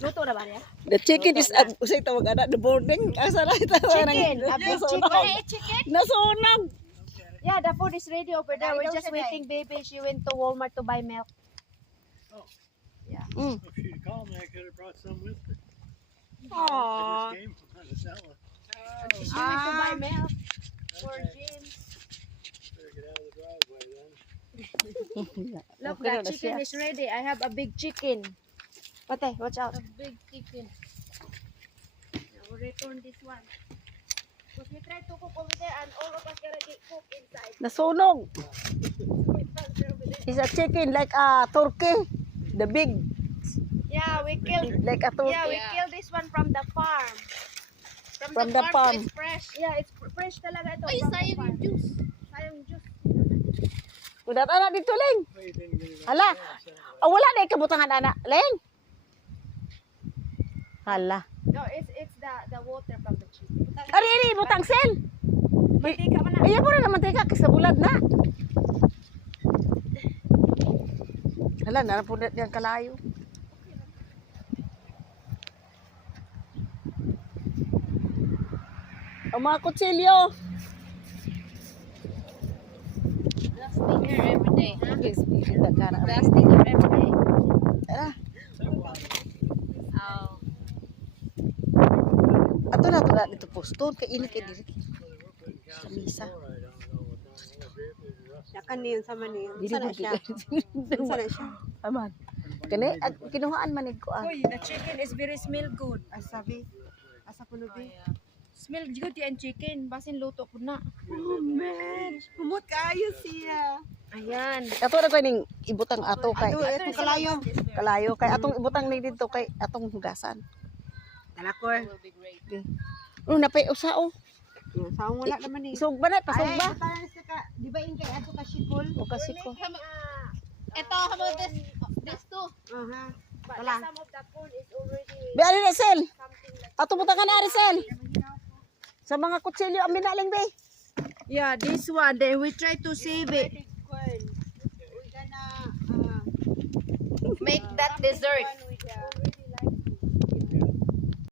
Luto na ba niya? The chicken is usay tawag ana the boarding. Asa na ito? Chicken. A big chicken. Nasunog. Yeah, the food is ready over there. We're just waiting, baby. She went to Walmart to buy milk. Oh. Yeah. Mm. If she'd called me, I could have brought some with me. Aww. I just came from Monticello. She went to buy milk for James. Better get out of the driveway then. Look, Okay, the that's chicken yeah. is ready. I have a big chicken. Pate, watch out. A big chicken. We'll return this one. Because we tried to cook over there and all of us gotta get cook inside. Nasunog. It's a chicken like a turkey. The big Yeah, we killed. like a turkey. Yeah, we killed this one from the farm. From the farm. It's fresh. Yeah, it's fresh talaga ito. Ay, from the sayang farm. yung juice. Sayang juice. Udat ana dito Leng. Well, you didn't get it on Hala. the sale, Oh, wala na ikabutangan ana Leng. Hala. No, it's the water from the chicken. Ari butang sel. Mantika man na. Ayaw mo na naman teka kasi bulad na. Hala, narapunat yan kalayo. Ang mga kutsilyo. Blasting here every day. Dagana. Blasting her every day. Ah, Oh. ato na to dito poston kay init kay diri. Sa misa. chloride on it all the time. All the vehicles are rusting. Yakan niyo sa maniyo. Dili Sana mo siya. Dili. Sana siya. Aman. Kani kinuhaan man ko ah. Uy, the chicken is very smell good. Asabi. Asa ko nubi. Smell good yan chicken. Basin luto ko na. Oh man, humot kaayo siya. Ayan. Ato na ko ning ibutang ato kay Ito kalayo. kalayo kay atong ibutang ni dito kay atong hugasan. Talakor. Will be great. Oh, napay usa oh. Sawang wala naman eh. Isog ba na pasog Ay, ba? parang sa ka, di ba yung kay ato ka shikol? O kasi ko. Ito, how about this too? Aha. But Wala. some of the food is already Be ani na sel. something like. Ato butangan na ari sel. Sa mga kutsilyo amin na lang be. Yeah, this one. Then we try to save it. We're gonna Make that dessert.